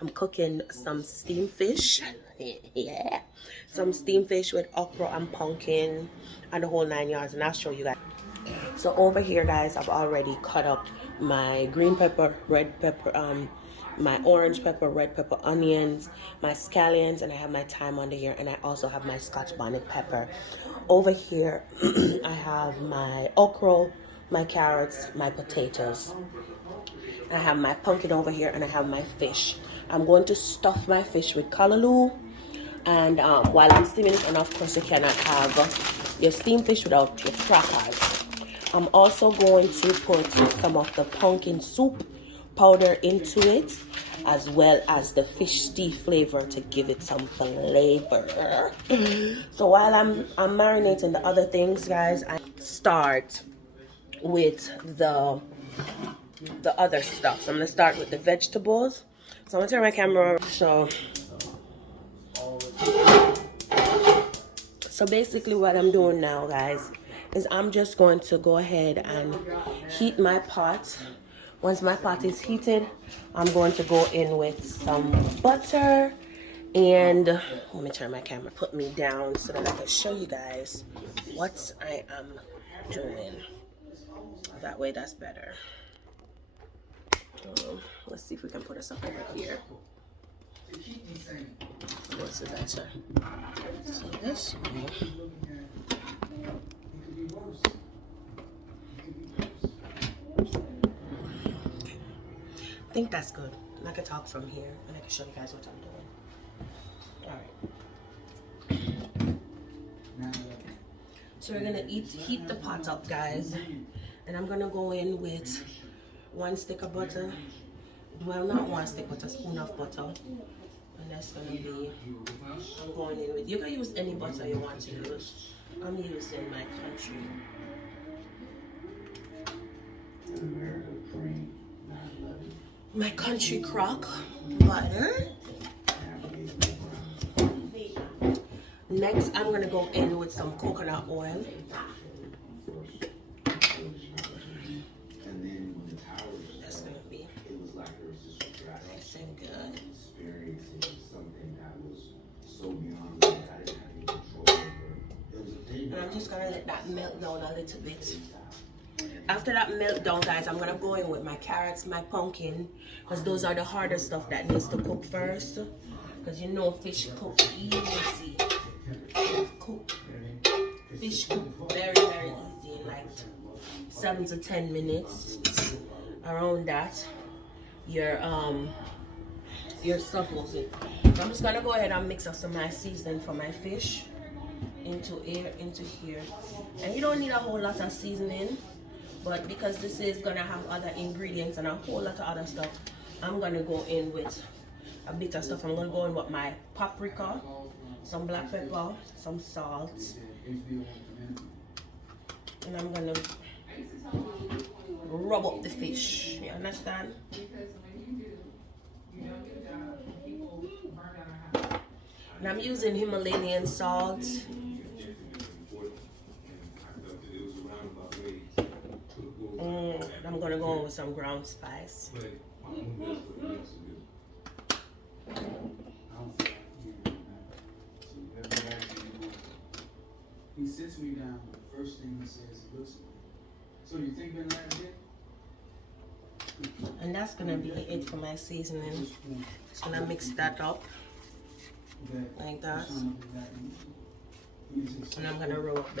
I'm cooking some steamed fish. Yeah, some steamed fish with okra and pumpkin and the whole 9 yards, and I'll show you guys. So over here, guys, I've already cut up my green pepper, red pepper, my orange pepper, red pepper, onions, my scallions, and I have my thyme under here, and I also have my Scotch bonnet pepper. Over here, I have my okra, my carrots, my potatoes. I have my pumpkin over here, and I have my fish. I'm going to stuff my fish with callaloo, and while I'm steaming it, and of course you cannot have your steamed fish without your crackers. I'm also going to put some of the pumpkin soup powder into it, as well as the fish stew flavor to give it some flavor. So while I'm marinating the other things, guys, I start with the other stuff. So I'm gonna start with the vegetables. So I'm gonna turn my camera. So basically what I'm doing now, guys, is I'm just going to go ahead and heat my pot. Once my pot is heated, I'm going to go in with some butter, and let me turn my camera, put me down so that I can show you guys what I am doing. That way that's better. Let's see if we can put us up over here. What's it better? So this way. I think that's good. And I can talk from here and I can show you guys what I'm doing. Alright. So we're gonna heat the pot up, guys. And I'm gonna go in with 1 stick of butter. Well, not 1 stick, but a spoon of butter. And that's gonna be, I'm going in with, you can use any butter you want to use. I'm using my country crock butter. Next, I'm gonna go in with some coconut oil. That's gonna be nice and good. And I'm just gonna let that melt down a little bit. After that melt down, guys, I'm gonna go in with my carrots, my pumpkin, because those are the harder stuff that needs to cook first. Because you know fish cook easy. Fish cook very, very easy in like 7 to 10 minutes. Around that, your stuff goes in. So I'm just gonna go ahead and mix up some of my seasoning for my fish into here. And you don't need a whole lot of seasoning, but because this is gonna have other ingredients and a whole lot of other stuff, I'm gonna go in with a bit of stuff. I'm gonna go in with my paprika, some black pepper, some salt, and I'm gonna rub up the fish. You understand? And I'm using Himalayan salt. I'm gonna go with some ground spice. He sits me down. The first thing he says, he looks at me. So you think Ben last year? And that's gonna be it for my seasoning. Just gonna mix that up like that. And I'm gonna rub up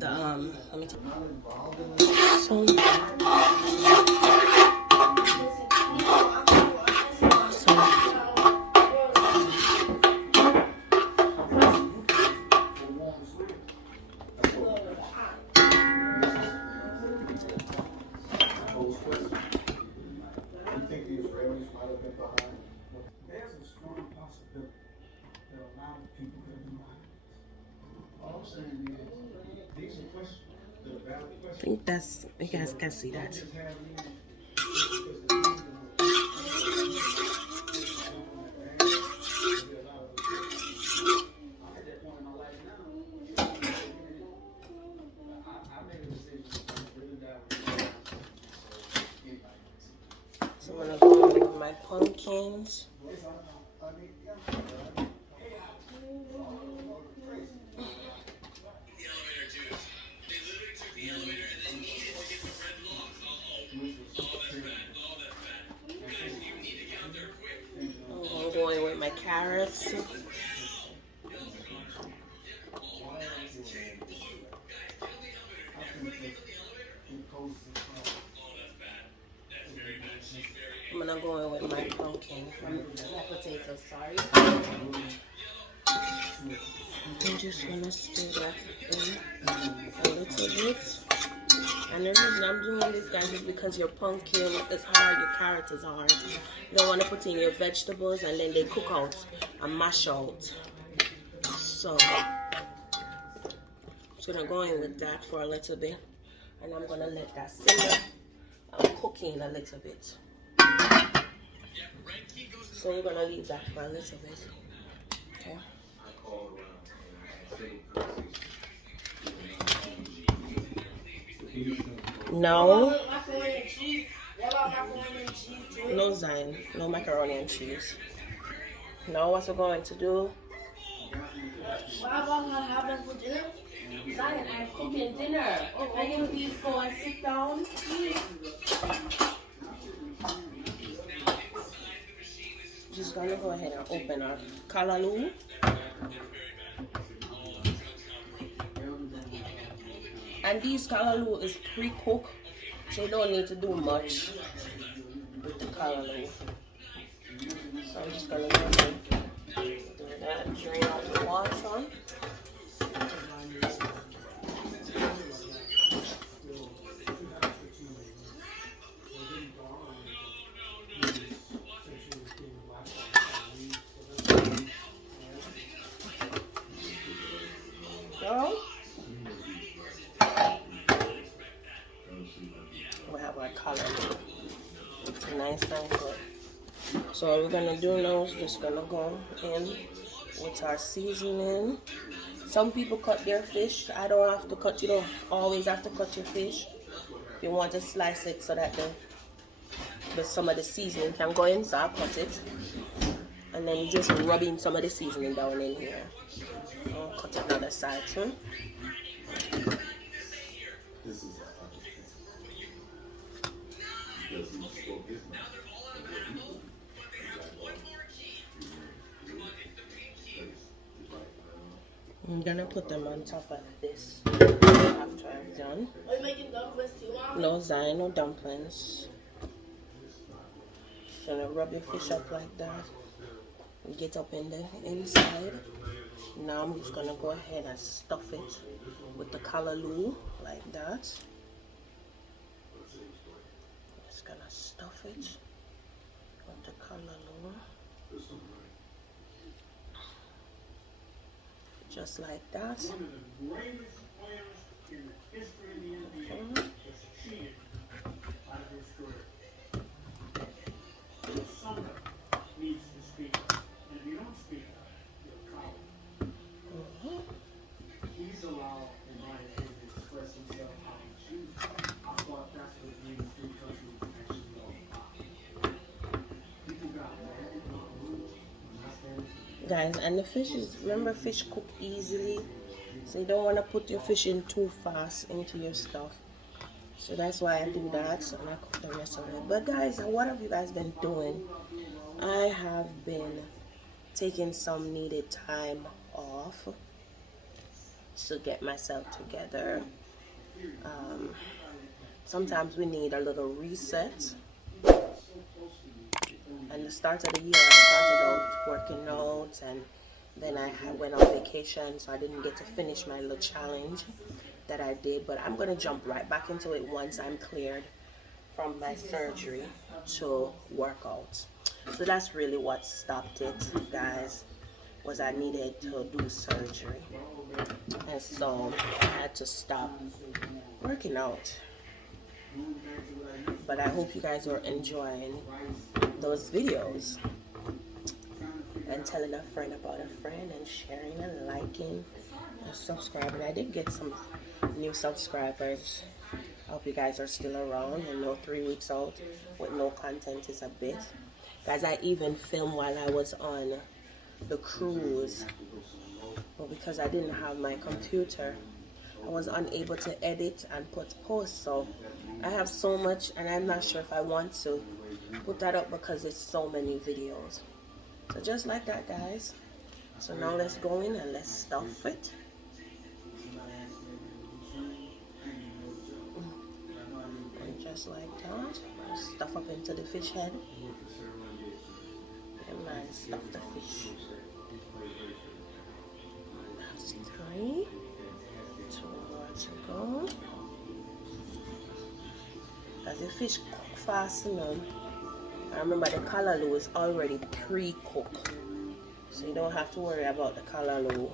the let me I think that's, you guys can see that. So I'm gonna go with my pumpkins. I'm going with my carrots. I'm gonna go in with my pumpkin. My potatoes, sorry. I'm just gonna stir that in a little bit. And the reason I'm doing this, guys, is because your pumpkin is hard, your carrot is hard. You don't want to put in your vegetables and then they cook out and mash out. So I'm just gonna go in with that for a little bit, and I'm gonna let that simmer and cook in a little bit. So we're gonna leave that for a little bit. Okay. No. No Zion. No macaroni and cheese. Now what we're going to do? Having for dinner? Zion, I'm cooking dinner. Can you please go and sit down? Just gonna go ahead and open our callaloo. And these callaloo is pre-cooked, so you don't need to do much with the callaloo. So I'm just gonna go ahead and do that. Drain out the water. We have our callaloo. It's nice and good. So what we're gonna do now is just gonna go in with our seasoning. Some people cut their fish. I don't have to cut. You don't always have to cut your fish. If you want to slice it so that some of the seasoning can go in, so I'll cut it. And then you just rub in some of the seasoning down in here. I'll cut another side too. I'm gonna put them on top of this after I'm done. Are you making dumplings too, Mom? No Zion, no dumplings. Just gonna rub your fish up like that. Get up in the inside. Now I'm just gonna go ahead and stuff it with the callaloo like that. Just gonna stuff it with the callaloo. Just like that. One of the greatest players in the history of the NBA was cheated out of his career. Someone needs to speak. And if you don't speak, you're a coward. He's allowed, in my opinion, to express himself how he chooses. I thought that's what made the free country was actually all about. People got mad at my rules when I started. Guys, and the fish is, remember, fish cook easily, so you don't want to put your fish in too fast into your stuff. So that's why I do that, and I cook the rest of it. But guys, what have you guys been doing? I have been taking some needed time off to get myself together. Sometimes we need a little reset. And the start of the year, I started out working out, and then I went on vacation, so I didn't get to finish my little challenge that I did. But I'm going to jump right back into it once I'm cleared from my surgery to work out. So that's really what stopped it, guys, was I needed to do surgery. And so I had to stop working out. But I hope you guys are enjoying those videos and telling a friend about a friend and sharing and liking and subscribing. I did get some new subscribers. I hope you guys are still around. I know 3 weeks out with no content is a bit. Guys, I even filmed while I was on the cruise. But because I didn't have my computer, I was unable to edit and put posts. So I have so much, and I'm not sure if I want to put that up because it's so many videos. So just like that, guys. So now let's go in and let's stuff it. And just like that, stuff up into the fish head. And then stuff the fish. That's 3. 2 more to go. As the fish cook fast enough. I remember the callaloo is already pre-cooked, so you don't have to worry about the callaloo.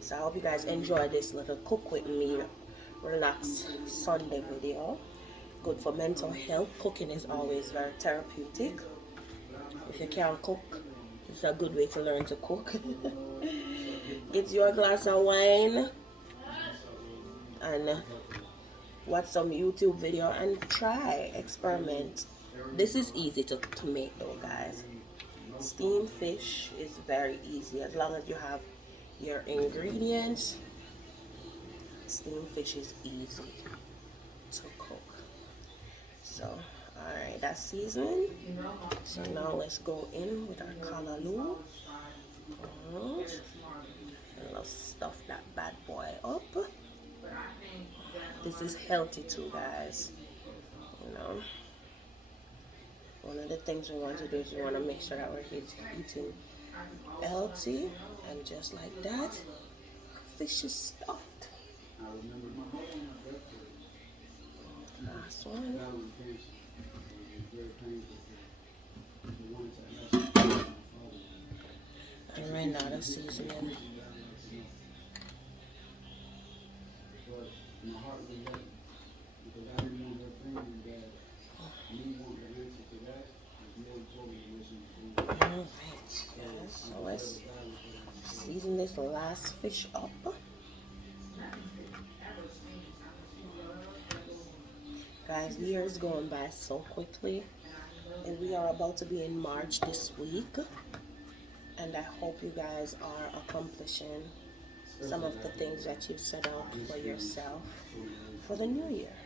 So I hope you guys enjoy this little cook with me, relax Sunday video. Good for mental health. Cooking is always very therapeutic. If you can't cook, it's a good way to learn to cook. Get your glass of wine and watch some YouTube video and try, experiment. This is easy to make though, guys. Steamed fish is very easy as long as you have your ingredients. Steamed fish is easy to cook. So, alright, that's seasoned. So now let's go in with our callaloo. And let's stuff that bad boy up. This is healthy too, guys. You know, one of the things we want to do is we want to make sure that we're eating healthy. And just like that, fish is stuffed. Last one. And right now the seasoning. Alright, so let's season this last fish up. Guys, the year is going by so quickly, and we are about to be in March this week, and I hope you guys are accomplishing some of the things that you've set out for yourself for the new year.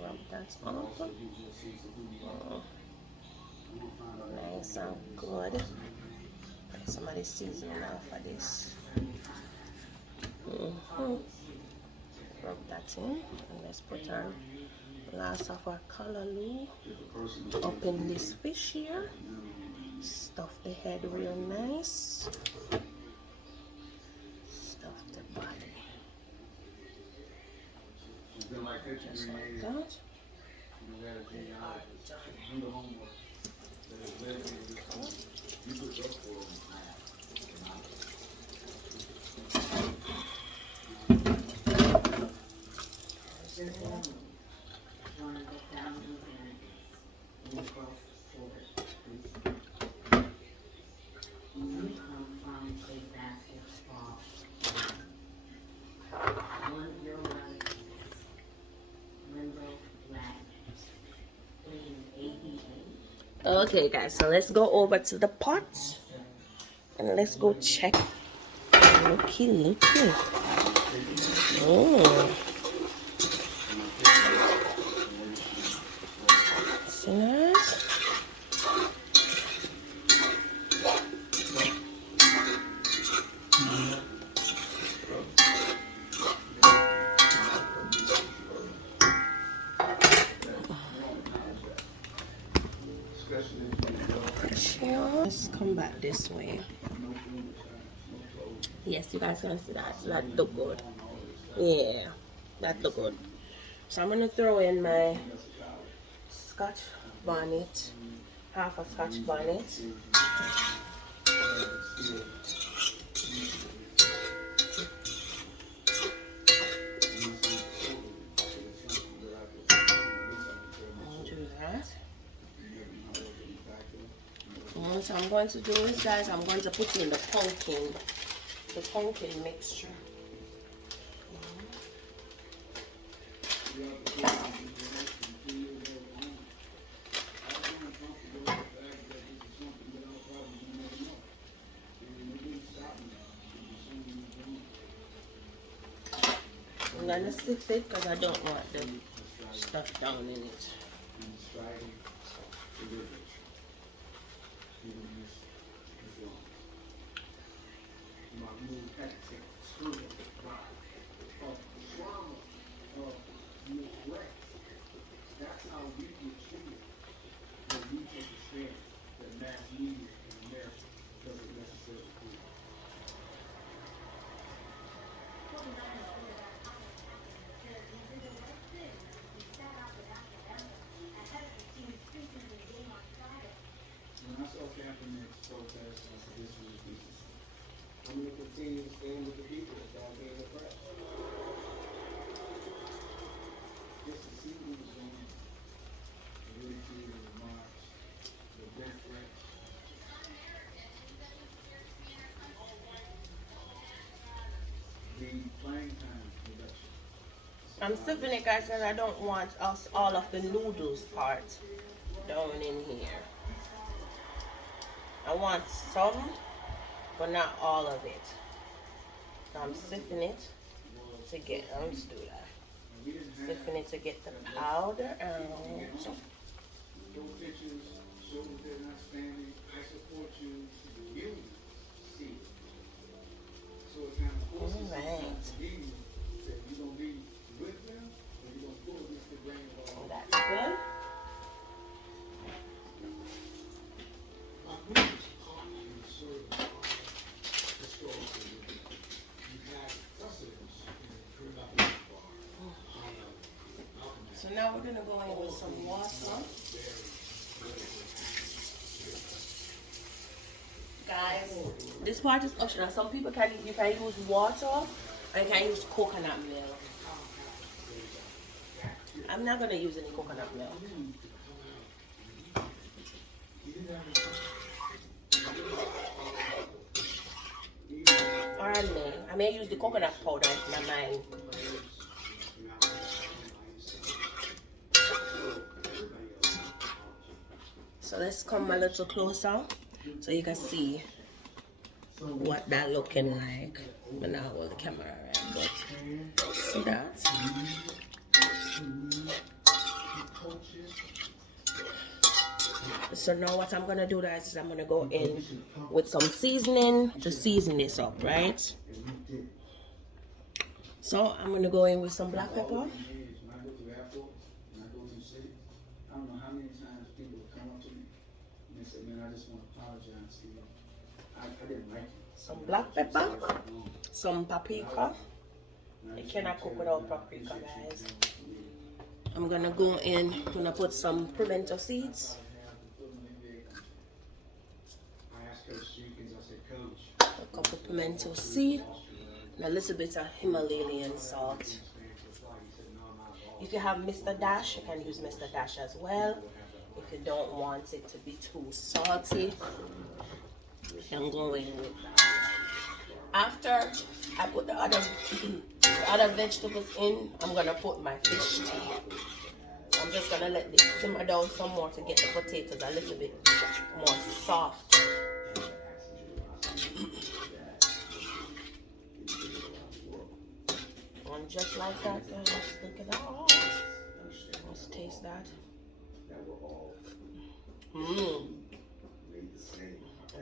Rub that up. Nice and good. Get some of the seasoning off of this. Rub that in, and let's put our last of our callaloo up in this fish here. Stuff the head real nice. Stuff the body. Just like that. Okay guys, so let's go over to the pot and let's go check. Looky. Oh. See that? Let's come back this way. Yes, you guys can see that. So that look good. Yeah, that look good. So I'm gonna throw in my Scotch bonnet, half a Scotch bonnet. So I'm going to do is, guys, I'm going to put in the pumpkin mixture. gonna sift it because I don't want the stuff down in it. That's how we get treated when we take a stand that mass media in America doesn't necessarily do. When I saw Kaepernick's protest, I said, this was business. I'm going to continue to stand with the people without being oppressed. Just to see who was going on. The ridicule, the march, the death threats. The playing time reduction. I'm sipping it, guys, because I don't want all of the noodles part down in here. I want some, but not all of it. So I'm sipping it to get, let's do that. Siphon it to get the powder out. Show pictures, show that they're not standing. I support you. You see it. So it kind of forces you to believe that you're going to be with them, or you're going to pull against the grain of all. That's good. So now we're gonna go in with some water. Guys, this part is optional. Some people you can use water or you can use coconut milk. I'm not gonna use any coconut milk. Or I may use the coconut powder in mine. So let's come a little closer so you can see what that looking like. But now hold the camera right, but see that? So now what I'm gonna do, guys, is I'm gonna go in with some seasoning to season this up, right? So I'm gonna go in with some black pepper. Some black pepper, some paprika. You cannot cook without paprika, guys. I'm gonna go in, gonna put some pimento seeds. A couple pimento seed, and a little bit of Himalayan salt. If you have Mr. Dash, you can use Mr. Dash as well. If you don't want it to be too salty, you can go in with that. After I put the other vegetables in, I'm gonna put my fish tea. I'm just gonna let this simmer down some more to get the potatoes a little bit more soft. And just like that, guys, look at that. Let's taste that.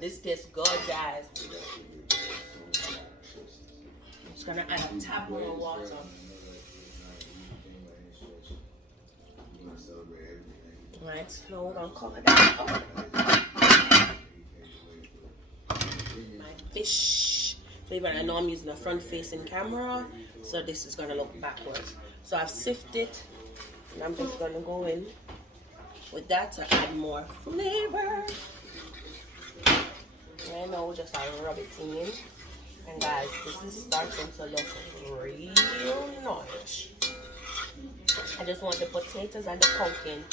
This tastes good, guys. I'm just gonna add a tap more water. Alright, so we're gonna cover that up. My fish. So even I know I'm using a front facing camera, so this is gonna look backwards. So I've sifted, and I'm just gonna go in with that to add more flavor. I know, just I rub it in. And guys, this is starting to look real nice. I just want the potatoes and the pumpkin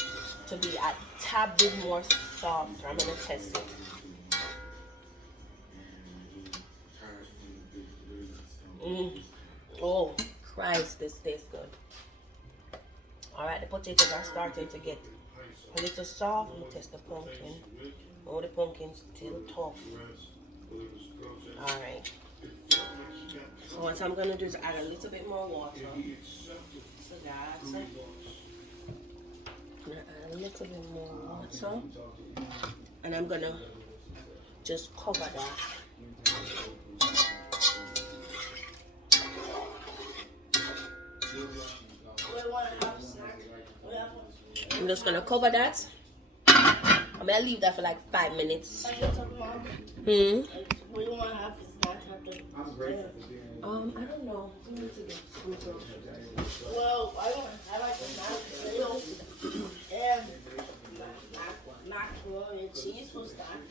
to be a tad bit more soft. I'm gonna test it. Oh, Christ, this tastes good. Alright, the potatoes are starting to get a little soft. Let me test the pumpkin. Oh, the pumpkin's still tough. Alright. So what I'm gonna do is add a little bit more water to that. I'm gonna add a little bit more water, and I'm gonna just cover that. I'm just gonna cover that. I'm gonna leave that for like 5 minutes. What do you want to have for snack after? I don't know. We need to get some groceries. Well, I want to have like a macaroni and macaroni and cheese for snack.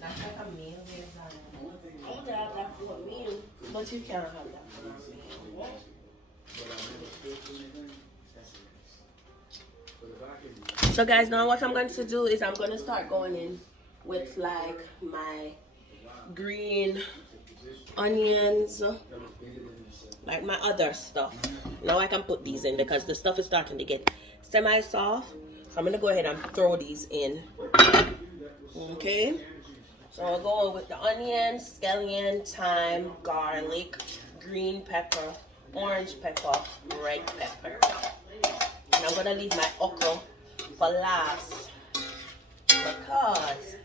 That's like a meal. I want to have that for a meal. But you can't have that for a meal. So guys, now what I'm going to do is I'm going to start going in with like my green onions, like my other stuff. Now I can put these in because the stuff is starting to get semi-soft. So I'm going to go ahead and throw these in. Okay. So I'll go with the onion, scallion, thyme, garlic, green pepper, orange pepper, red pepper. And I'm gonna leave my okra for last because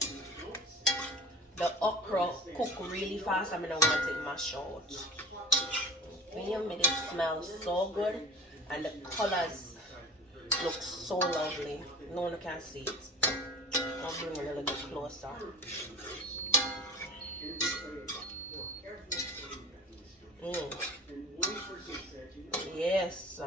the okra cook really fast. I'm gonna want it mashed out. It smells so good and the colors look so lovely. No one can see it. I'll bring it a little bit closer. Yes.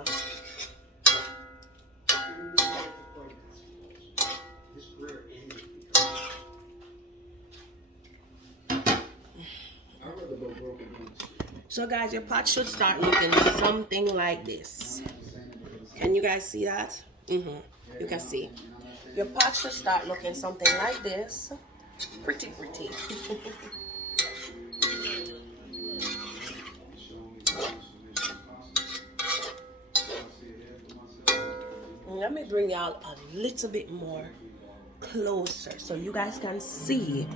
So guys, your pot should start looking something like this. Can you guys see that? You can see. Your pot should start looking something like this. Pretty. Let me bring y'all a little bit more closer so you guys can see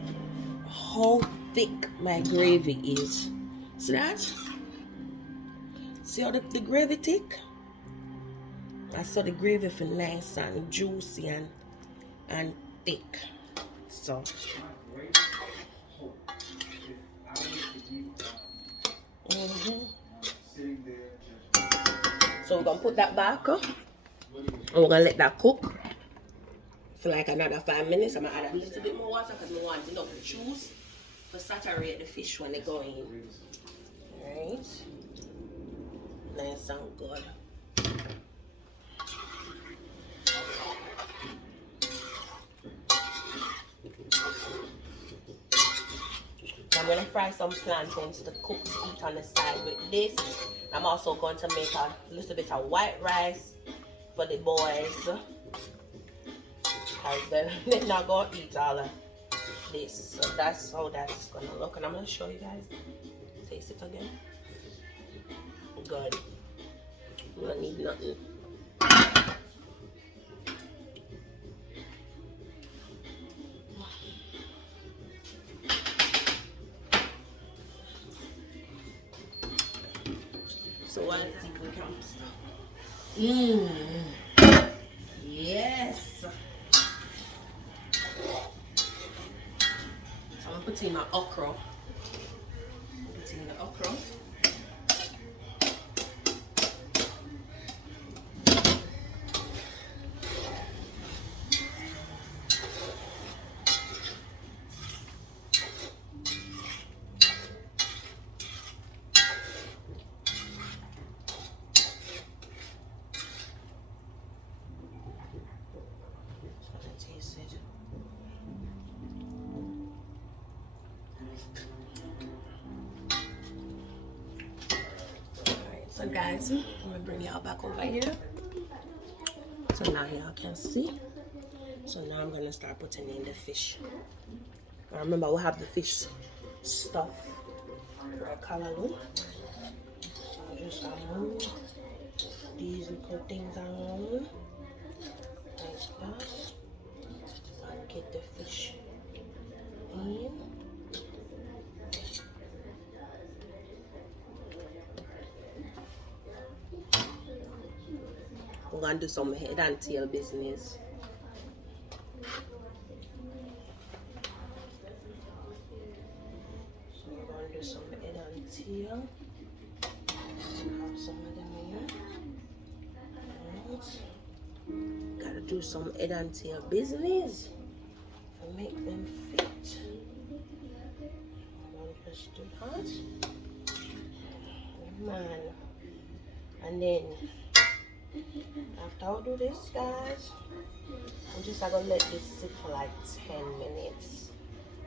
how thick my gravy is. See that? See how the gravy thick? I saw the gravy feel nice and juicy and thick. So so we're gonna put that back and we're gonna let that cook for like another 5 minutes. I'm gonna add a little bit more water because we want enough juice to saturate the fish when they go in. Alright. Nice and good. I'm going to fry some plantains to cook to eat on the side with this. I'm also going to make a little bit of white rice for the boys. Because they're not going to eat all of this. So that's how that's going to look. And I'm going to show you guys. Taste it again. Good. You don't need nothing. So let's see if we can. Yes. So I'm gonna put in my okra. Put in the okra. So guys, I'm gonna bring y'all back over here. So now y'all can see. So now I'm gonna start putting in the fish. Now remember, we'll have the fish stuff like callaloo. So just move these little things around like that and get the fish in. We're gonna do some head and tail business. So we're gonna do some head and tail. Have some of them here. Right. Gotta do some head and tail business and make them fit. I'm gonna just do that. Man. And then after I do this, guys, I'm just gonna let this sit for like 10 minutes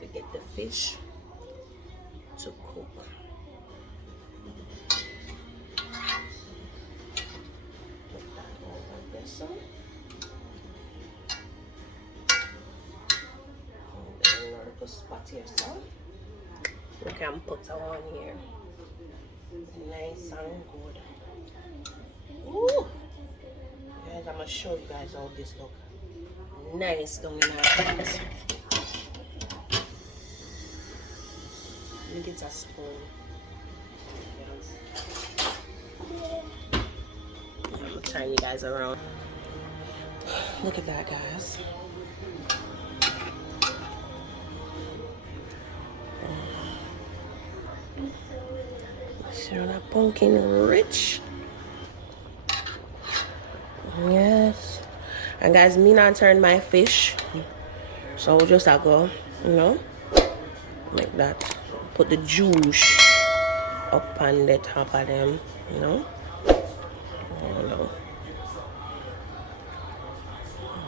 to get the fish to cook. Put that over this one. And then in order to spot here, so we can put on here. Nice and good. Ooh. Guys, I'm gonna show you guys how this look nice down in our pot. Let me get a spoon. I'm gonna turn you guys around. Look at that, guys. Sure, that pumpkin rich. Yes. And guys, me not turn my fish, so just I go, you know, like that. Put the juice up on the top of them, you know. Oh no.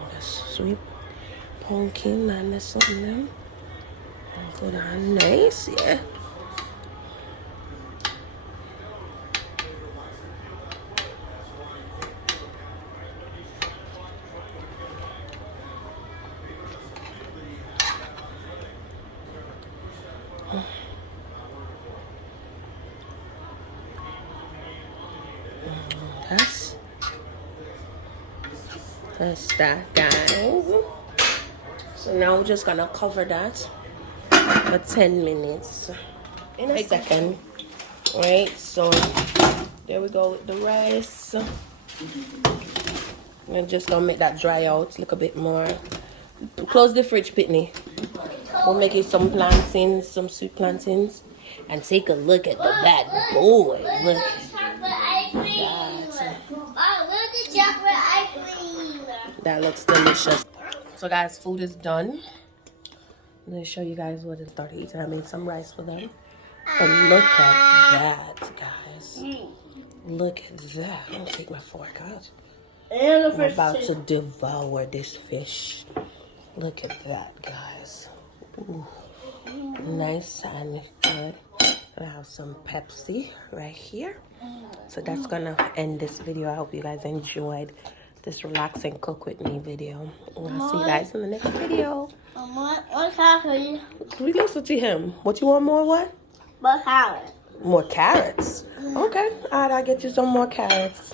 The sweet pumpkin and the something. Good and nice, yeah. That's that, guys. So now we're just gonna cover that for 10 minutes. In a second. Right, so there we go with the rice. I'm just gonna make that dry out a little bit more. Close the fridge, Pitney. We'll make it some plantains, some sweet plantains. And take a look at the bad boy. Look at that. That looks delicious. So guys, food is done. I'm gonna show you guys what I started eating. I made some rice for them. But look at that, guys. Look at that. I'm gonna take my fork out. I'm about to devour this fish. Look at that, guys. Ooh. Nice and good. I have some Pepsi right here. So that's gonna end this video. I hope you guys enjoyed this relax and cook with me video. And I'll see you guys in the next video. What carrots? We listen to him. What you want more? What? More carrots. More carrots. Okay. Alright, I'll get you some more carrots.